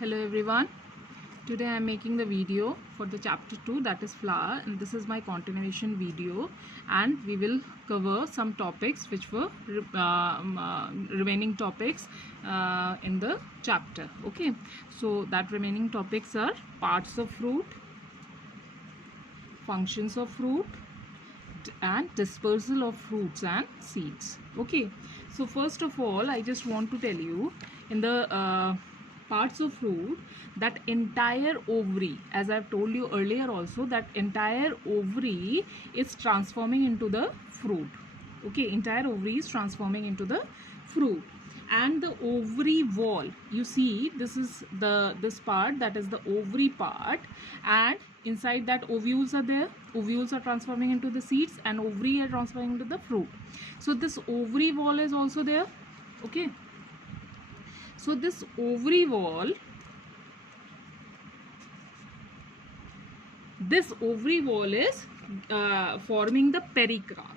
Hello everyone. Today I am making the video for the chapter 2, that is flower, and this is my continuation video, and we will cover some topics which were remaining topics in the chapter. Okay, so that remaining topics are parts of fruit, functions of fruit, and dispersal of fruits and seeds. Okay, so first of all I just want to tell you, in the parts of fruit, that entire ovary, as I've told you earlier also, that entire ovary is transforming into the fruit. Okay, entire ovary is transforming into the fruit. And the ovary wall, you see, this is this part, that is the ovary part, and inside that ovules are there. Ovules are transforming into the seeds and ovary are transforming into the fruit. So this ovary wall is also there. Okay, so this ovary wall, is forming the pericarp.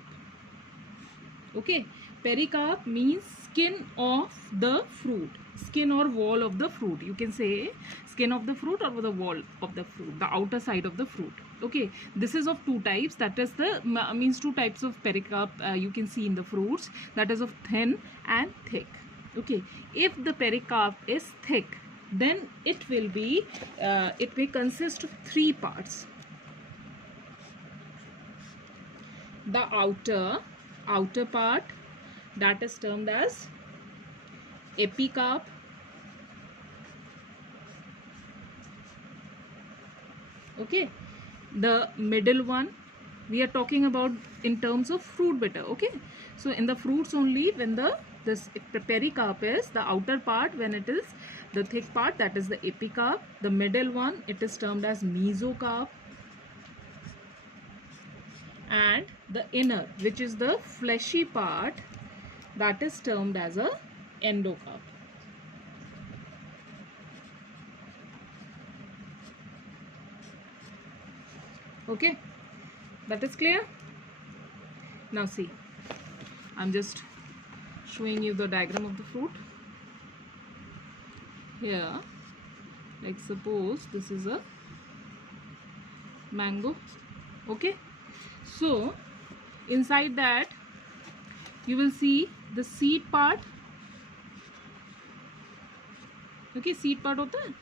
Okay, pericarp means skin of the fruit, skin or wall of the fruit. You can say skin of the fruit or the wall of the fruit, the outer side of the fruit. Okay, this is of two types, that is the means two types of pericarp you can see in the fruits, that is of thin and thick. Okay, if the pericarp is thick, then it will be it may consist of three parts. The outer part, that is termed as epicarp. Okay, the middle one we are talking about in terms of fruit bitter. Okay, so in the fruits only, when the pericarp is the outer part, when it is the thick part, that is the epicarp. The middle one, it is termed as mesocarp, and the inner, which is the fleshy part, that is termed as a endocarp. Okay, that is clear. Now see, I'm just showing you the diagram of the fruit here. Like suppose this is a mango. Okay, so inside that you will see the seed part. Okay, seed part of the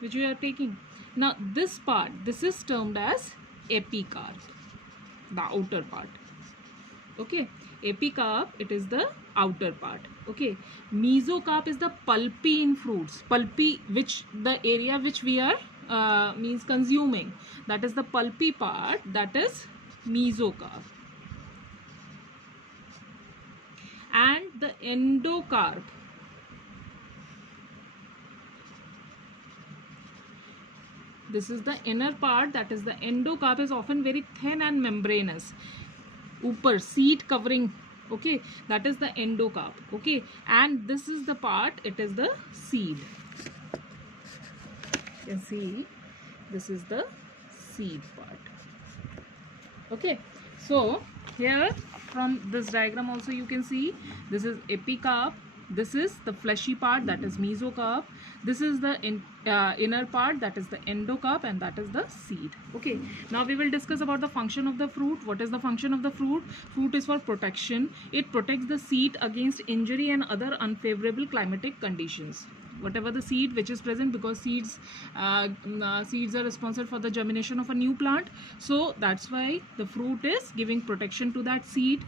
which we are taking. Now this part, this is termed as epicarp, the outer part. Okay, epicarp, it is the outer part. Okay, mesocarp is the pulpy in fruits, pulpy, which the area which we are means consuming, that is the pulpy part, that is mesocarp. And the endocarp, this is the inner part, that is the endocarp, is often very thin and membranous. Upper seed covering. Okay, that is the endocarp. Okay, and this is the part, it is the seed. You can see this is the seed part. Okay, so here from this diagram also you can see this is epicarp, this is the fleshy part, that is mesocarp, this is the inner part, that is the endocarp, and that is the seed. Okay, now we will discuss about the function of the fruit. What is the function of the fruit? Fruit is for protection. It protects the seed against injury and other unfavorable climatic conditions. Whatever the seed which is present, because seeds are responsible for the germination of a new plant, so that's why the fruit is giving protection to that seed.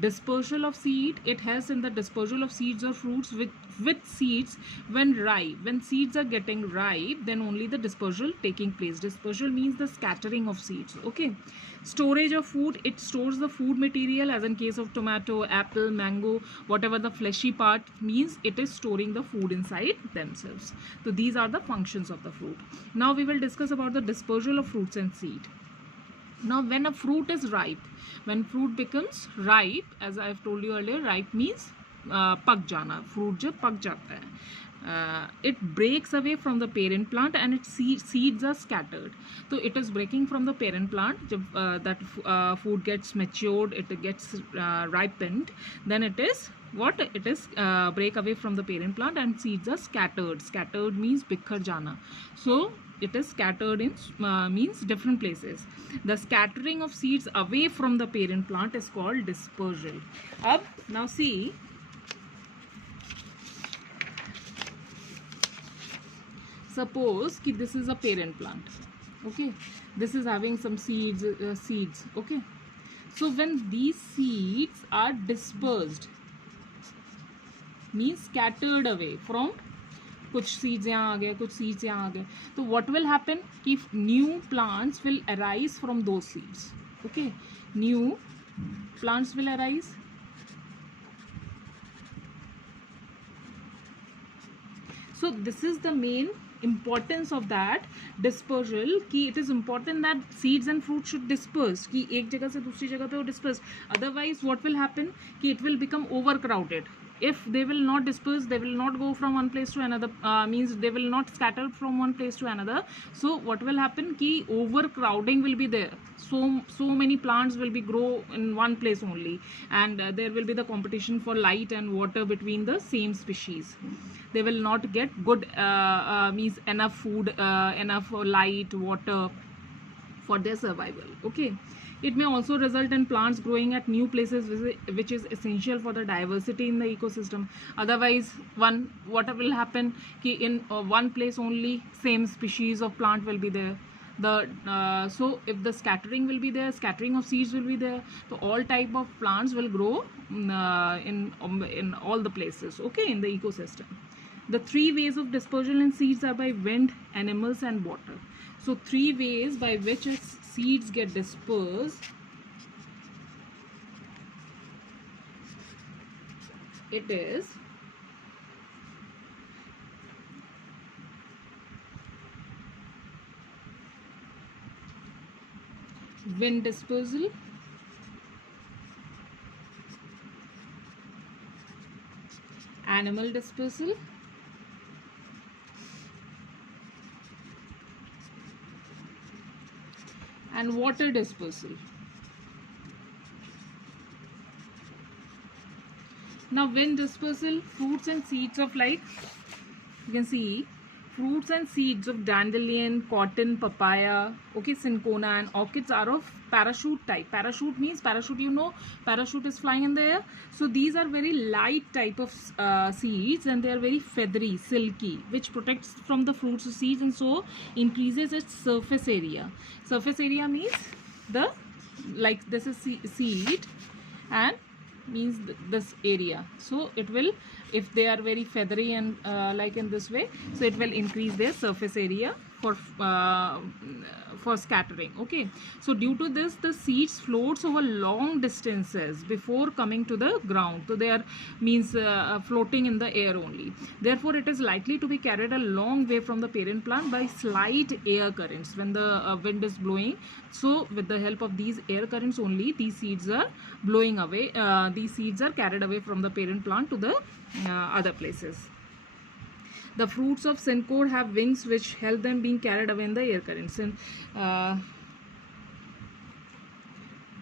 Dispersal of seed, it helps in the dispersal of seeds or fruits with seeds when ripe. When seeds are getting ripe, then only the dispersal taking place. Dispersal means the scattering of seeds. Okay, storage of food, it stores the food material, as in case of tomato, apple, mango, whatever the fleshy part means, it is storing the food inside themselves. So these are the functions of the fruit. Now we will discuss about the dispersal of fruits and seed. Now when a fruit is ripe, when fruit becomes ripe, as I have told you earlier, ripe means पक जाना, fruit जब पक जाता है, it breaks away from the parent plant and its seeds are scattered. So it is breaking from the parent plant. That food gets matured, it gets ripened, then it is what it is break away from the parent plant and seeds are scattered. Scattered means bikhar jana. So it is scattered in means different places. The scattering of seeds away from the parent plant is called dispersal. Now see, suppose कि this is a parent plant, okay, this is having some seeds, okay. So when these seeds are dispersed means scattered away from, कुछ seeds यहाँ आ गए, कुछ seeds यहाँ आ गए, तो what will happen कि new plants will arise from those seeds, okay, new plants will arise. So this is the main importance of that dispersal, कि it is important that seeds and fruits should disperse, कि एक जगह से दूसरी जगह पे वो disperse. Otherwise what will happen कि it will become overcrowded. If they will not disperse, they will not go from one place to another, means they will not scatter from one place to another. So what will happen कि overcrowding will be there. So many plants will be grow in one place only, and there will be the competition for light and water between the same species. They will not get good means enough food, enough light, water for their survival, okay. It may also result in plants growing at new places, which is essential for the diversity in the ecosystem. Otherwise, what will happen कि in one place only same species of plant will be there. So if the scattering will be there, scattering of seeds will be there, so all type of plants will grow in all the places, okay, in the ecosystem. The three ways of dispersal in seeds are by wind, animals and water. So three ways by which seeds get dispersed. It is wind dispersal, animal dispersal, and water dispersal. Now wind dispersal, fruits and seeds of, like you can see, fruits and seeds of dandelion, cotton, papaya, okay, cinchona and orchids are of parachute type. Parachute means, parachute, you know, parachute is flying in the air. So these are very light type of seeds, and they are very feathery, silky, which protects from the fruits of seeds and so increases its surface area. Surface area means the, like this is seed and means this area. So it will, if they are very feathery and like in this way, so it will increase their surface area for scattering, okay. So due to this, the seeds floats over long distances before coming to the ground. So they are means floating in the air only. Therefore it is likely to be carried a long way from the parent plant by slight air currents when the wind is blowing. So with the help of these air currents only, these seeds are blowing away, these seeds are carried away from the parent plant to the other places. The fruits of cinchona have wings which help them being carried away in the air currents. And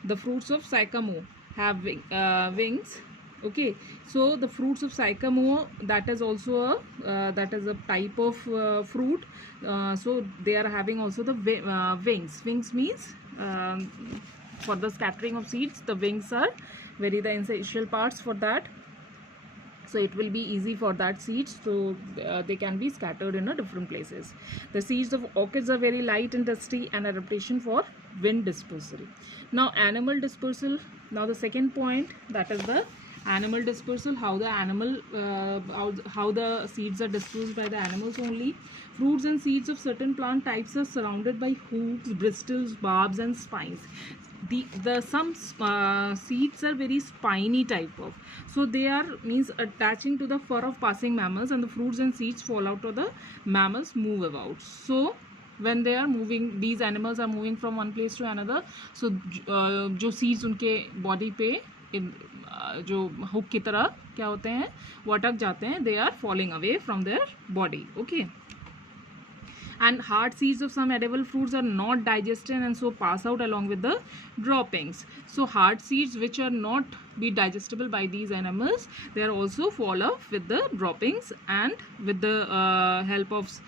the fruits of sycamore have wings, okay. So the fruits of sycamore, that is also that is a type of fruit. So they are having also the wings. Wings means for the scattering of seeds, the wings are very the essential parts for that. So it will be easy for that seeds, so they can be scattered in different places. The seeds of orchids are very light and dusty, and adaptation for wind dispersal. Now animal dispersal. Now the second point, that is the animal dispersal. How the animal how the seeds are dispersed by the animals only. Fruits and seeds of certain plant types are surrounded by hooks, bristles, barbs and spines. Some seeds are very spiny type of, so they are means attaching to the fur of passing mammals, and the fruits and seeds fall out of the mammals move about. So when they are moving, these animals are moving from one place to another, so जो seeds उनके body पे जो hook की तरह क्या होते हैं, वो अटक जाते हैं, they are falling away from their body. Okay. And hard seeds of some edible fruits are not digested and so pass out along with the droppings. So hard seeds which are not be digestible by these animals, they are also fall off with the droppings and with the help of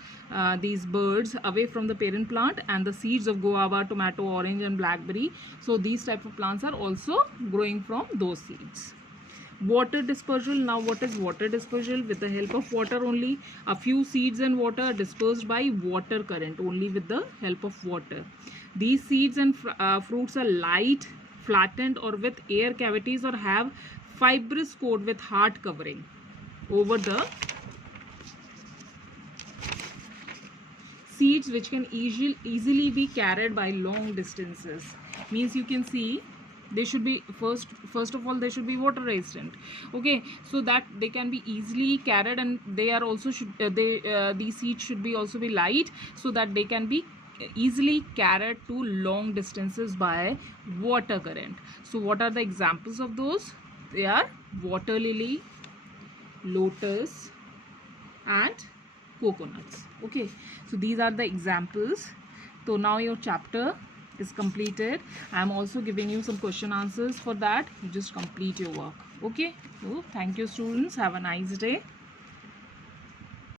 these birds away from the parent plant and the seeds of guava, tomato, orange and blackberry. So these type of plants are also growing from those seeds. Water dispersal. Now what is water dispersal? With the help of water only, a few seeds and water are dispersed by water current, only with the help of water. These seeds and fruits are light, flattened or with air cavities, or have fibrous coat with hard covering over the seeds, which can easily be carried by long distances. Means you can see they should be first of all they should be water resistant. Okay, so that they can be easily carried, and they are also these seeds should be also be light, so that they can be easily carried to long distances by water current. So what are the examples of those? They are water lily, lotus and coconuts. Okay, so these are the examples. So now your chapter is completed. I am also giving you some question answers for that. You just complete your work. Okay, so thank you students, have a nice day.